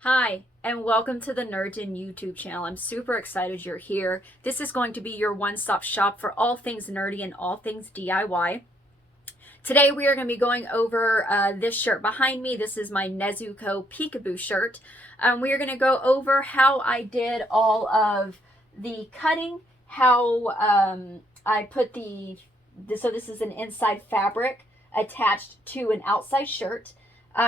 Hi, and welcome to the Nerdin YouTube channel. I'm super excited you're here. This is going to be your one-stop shop for all things nerdy and all things DIY. Today we are going to be going over this shirt behind me. This is my Nezuko Peekabo shirt. We are going to go over how I did all of the cutting, how I put so this is an inside fabric attached to an outside shirt.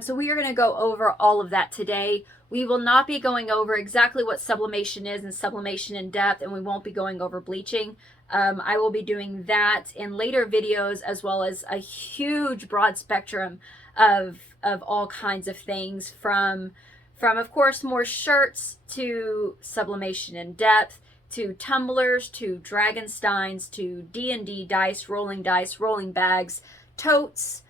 So we are going to go over all of that today. We will not be going over exactly what sublimation is and sublimation in depth, and we won't be going over bleaching. I will be doing that in later videos, as well as a huge broad spectrum of all kinds of things, from of course more shirts to sublimation in depth, to tumblers, to Dragonsteins, to D&D dice, rolling bags, totes,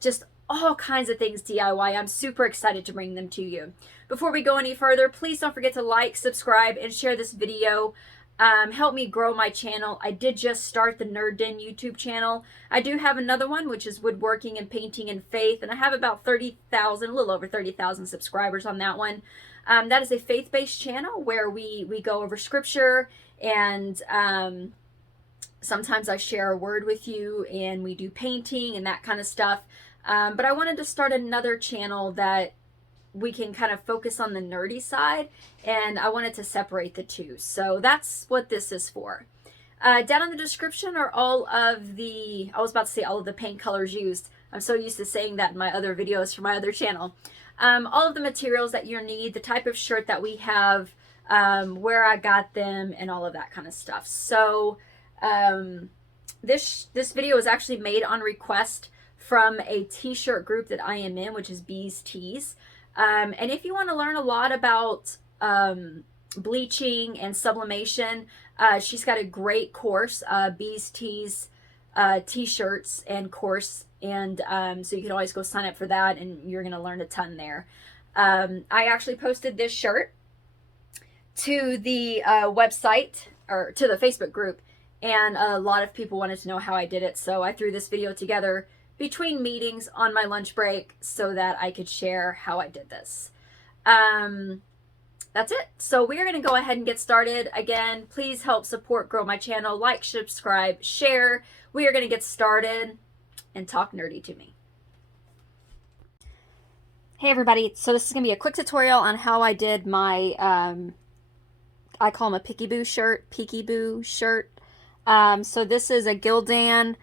just all kinds of things DIY. I'm super excited to bring them to you. Before we go any further, please don't forget to like, subscribe, and share this video. Help me grow my channel. I did just start the Nerd Den YouTube channel. I do have another one, which is woodworking and painting and faith, and I have about 30,000, a little over 30,000 subscribers on that one. That is a faith-based channel where we go over scripture, and sometimes I share a word with you, and we do painting and that kind of stuff. But I wanted to start another channel that we can kind of focus on the nerdy side, and I wanted to separate the two. So that's what this is for. Down in the description are all of the, I was about to say all of the paint colors used. I'm so used to saying that in my other videos for my other channel. All of the materials that you need, the type of shirt that we have, where I got them, and all of that kind of stuff. So this video was actually made on request from a t-shirt group that I am in, which is Bees Tees. And if you want to learn a lot about bleaching and sublimation, she's got a great course, Bees Tees t-shirts and course, and so you can always go sign up for that, and you're going to learn a ton there. I actually posted this shirt to the website, or to the Facebook group, and a lot of people wanted to know how I did it, so I threw this video together between meetings on my lunch break so that I could share how I did this. That's it. So we're going to go ahead and get started. Again, please help support, grow my channel. Like, subscribe, share. We are going to get started and talk nerdy to me. Hey everybody, so this is going to be a quick tutorial on how I did my, I call them a Peekabo shirt. So this is a Gildan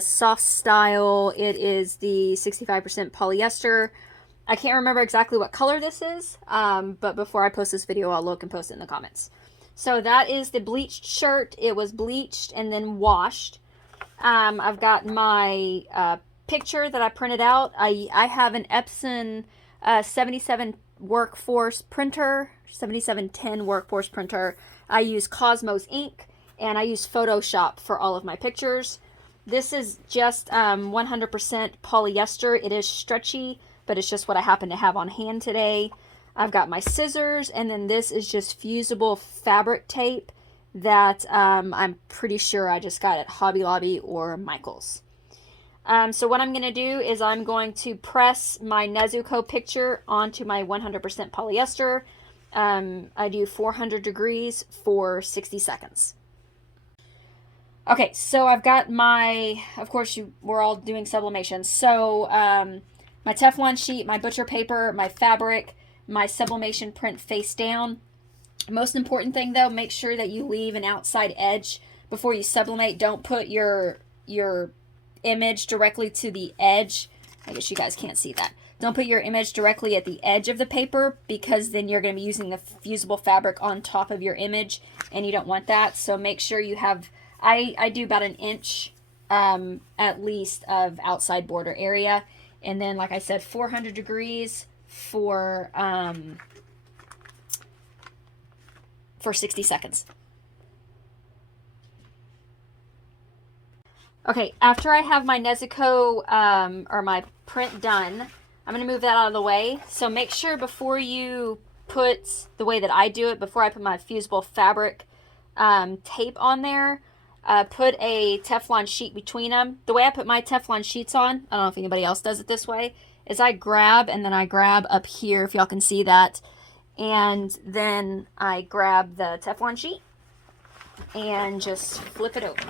soft style. It is the 65% polyester. I can't remember exactly what color this is, but before I post this video, I'll look and post it in the comments. So that is the bleached shirt. It was bleached and then washed. I've got my picture that I printed out. I have an Epson 77 workforce printer, 7710 workforce printer. I use Cosmos ink, and I use Photoshop for all of my pictures. This is just 100% polyester. It is stretchy, but it's just what I happen to have on hand today. I've got my scissors, and then this is just fusible fabric tape that I'm pretty sure I just got at HobbyLobby or Michael's. So what I'm going to do is I'm going to press my Nezuko picture onto my 100% polyester. I do 400 degrees for 60 seconds. Okay, so I've got my, of course we're all doing sublimation. So my Teflon sheet, my butcher paper, my fabric, my sublimation print face down. Most important thing though, make sure that you leave an outside edge before you sublimate. Don't put your image directly to the edge. I guess you guys can't see that. Don't put your image directly at the edge of the paper, because then you're going to be using the fusible fabric on top of your image, and you don't want that. So make sure you have, I do about an inch at least of outside border area. And then, like I said, 400 degrees for 60 seconds. Okay, after I have my Nezuko or my print done, I'm going to move that out of the way. So make sure before you put, the way that I do it, before I put my fusible fabric tape on there, put a Teflon sheet between them. The way I put my Teflon sheets on, I don't know if anybody else does it this way, is I grab, and then I grab up here, if y'all can see that, and then I grab the Teflon sheet and just flip it over.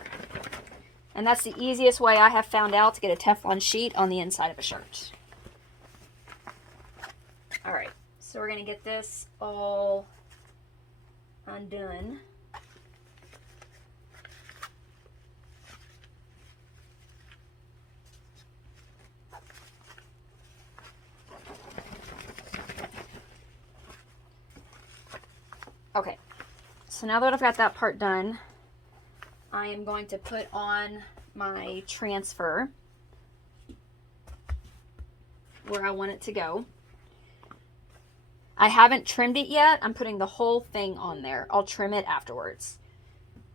And that's the easiest way I have found out to get a Teflon sheet on the inside of a shirt. All right, so we're gonna get this all undone. Okay, so now that I've got that part done, I am going to put on my transfer where I want it to go. I haven't trimmed it yet. I'm putting the whole thing on there. I'll trim it afterwards,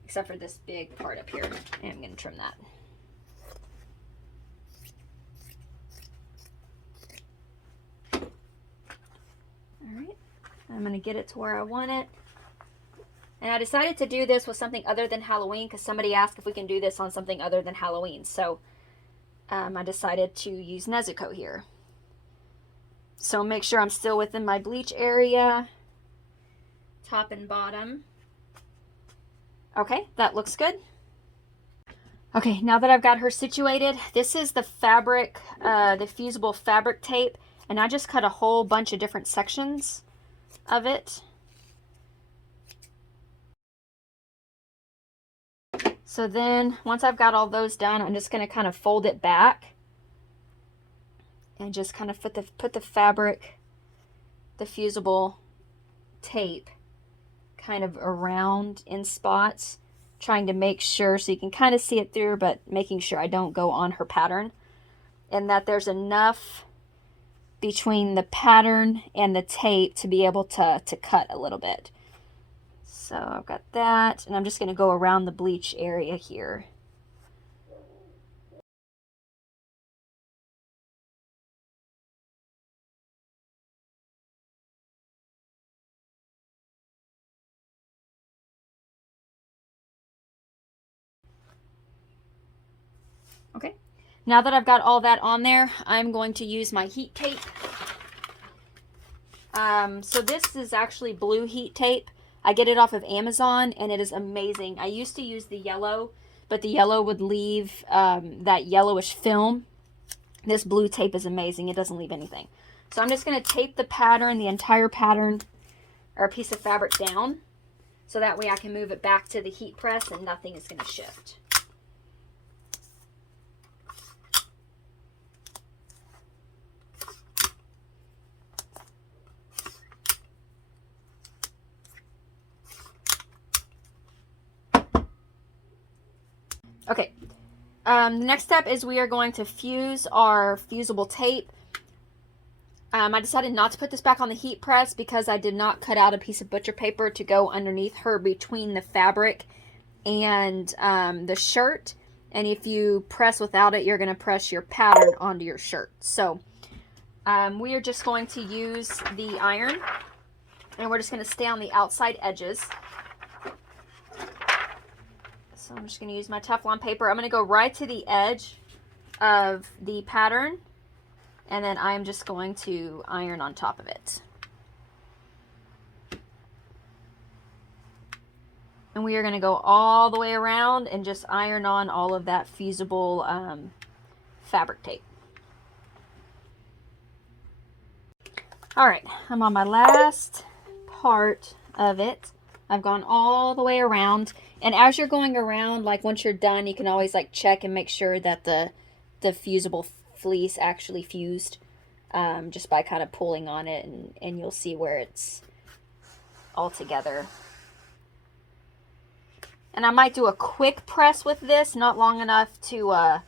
except for this big part up here. And I'm going to trim that. All right, I'm going to get it to where I want it. And I decided to do this with something other than Halloween because somebody asked if we can do this on something other than Halloween. So I decided to use Nezuko here. So make sure I'm still within my bleach area, top and bottom. Okay, that looks good. Okay, now that I've got her situated, this is the fabric, the fusible fabric tape, and I just cut a whole bunch of different sections of it. So then, once I've got all those done, I'm just going to kind of fold it back and just kind of put the fabric, the fusible tape kind of around in spots, trying to make sure, so you can kind of see it through, but making sure I don't go on her pattern, and that there's enough between the pattern and the tape to be able to cut a little bit. So I've got that, and I'm just going to go around the bleach area here. Okay, now that I've got all that on there, I'm going to use my heat tape. So this is actually blue heat tape. I get it off of Amazon, and it is amazing. I used to use the yellow, but the yellow would leave that yellowish film. This blue tape is amazing. It doesn't leave anything. So I'm just going to tape the pattern, the entire pattern, or a piece of fabric down, so that way I can move it back to the heat press and nothing is going to shift. Okay, the next step is we are going to fuse our fusible tape. I decided not to put this back on the heat press because I did not cut out a piece of butcher paper to go underneath her between the fabric and the shirt. And if you press without it, you're going to press your pattern onto your shirt. So we are just going to use the iron, and we're just going to stay on the outside edges. So I'm just going to use my Teflon paper. I'm going to go right to the edge of the pattern, and then I'm just going to iron on top of it. And we are going to go all the way around and just iron on all of that fusible fabric tape. Alright, I'm on my last part of it. I've gone all the way around, and as you're going around, like once you're done, you can always like check and make sure that the fusible fleece actually fused, just by kind of pulling on it, and you'll see where it's all together. And I might do a quick press with this, not long enough to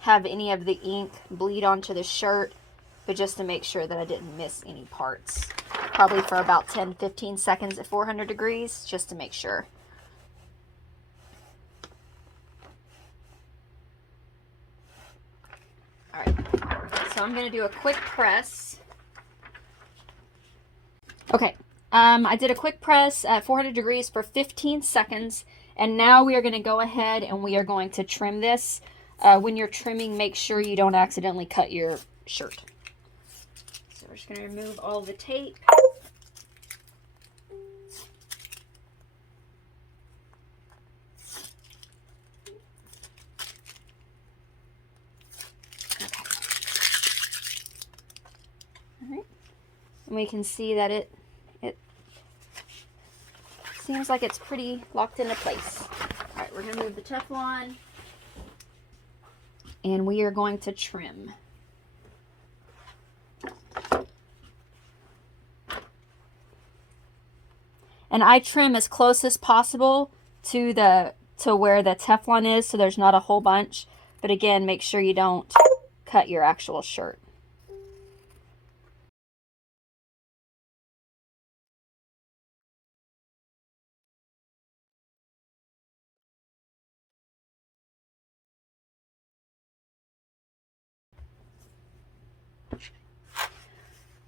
have any of the ink bleed onto the shirt, but just to make sure that I didn't miss any parts. Probably for about 10-15 seconds at 400 degrees, just to make sure. Alright, so I'm going to do a quick press. Okay, I did a quick press at 400 degrees for 15 seconds, and now we are going to go ahead and we are going to trim this. when you're trimming, make sure you don't accidentally cut your shirt. So we're just going to remove all the tape. Alright, and we can see that it seems like it's pretty locked into place. Alright, we're going to move the Teflon, and we are going to trim. And I trim as close as possible to where the Teflon is, so there's not a whole bunch. But again, make sure you don't cut your actual shirt.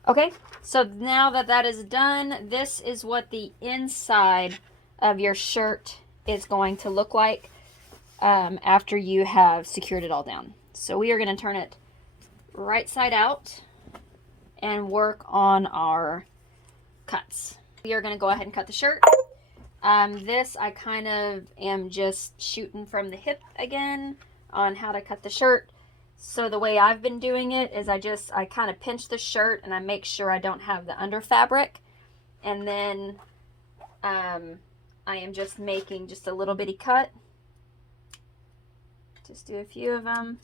Okay, so now that that is done, this is what the inside of your shirt is going to look like after you have secured it all down. So we are going to turn it right side out and work on our cuts. We are going to go ahead and cut the shirt. This I kind of am just shooting from the hip again on how to cut the shirt. So the way I've been doing it is I kind of pinch the shirt and I make sure I don't have the under fabric. And then I am just making just a little bitty cut. Just do a few of them.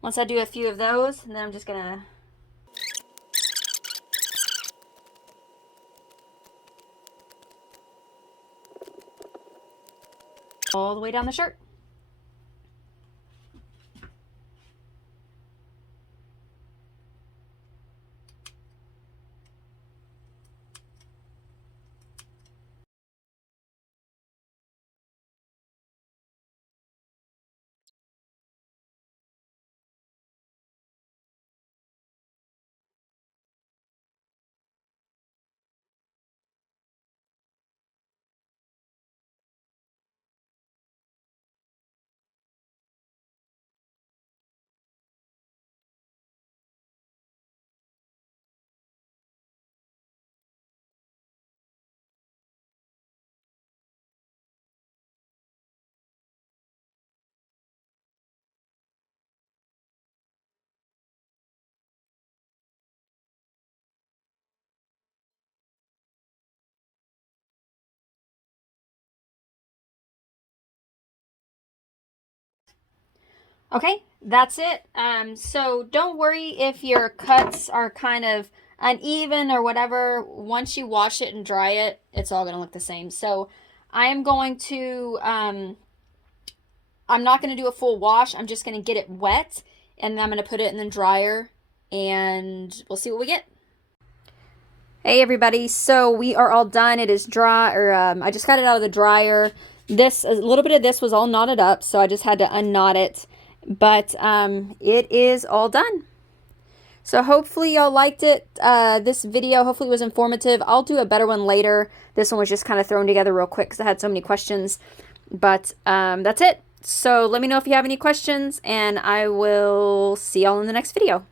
Once I do a few of those, and then I'm just gonna all the way down the shirt. Okay, that's it. So don't worry if your cuts are kind of uneven or whatever. Once you wash it and dry it, it's all going to look the same. So I am going to, I'm not going to do a full wash. I'm just going to get it wet, and then I'm going to put it in the dryer, and we'll see what we get. Hey everybody, so we are all done. It is dry, or I just got it out of the dryer. A little bit of this was all knotted up, so I just had to unknot it. But it is all done. So hopefully y'all liked it. This video hopefully was informative. I'll do a better one later. This one was just kind of thrown together real quick because I had so many questions. But that's it. So let me know if you have any questions, and I will see y'all in the next video.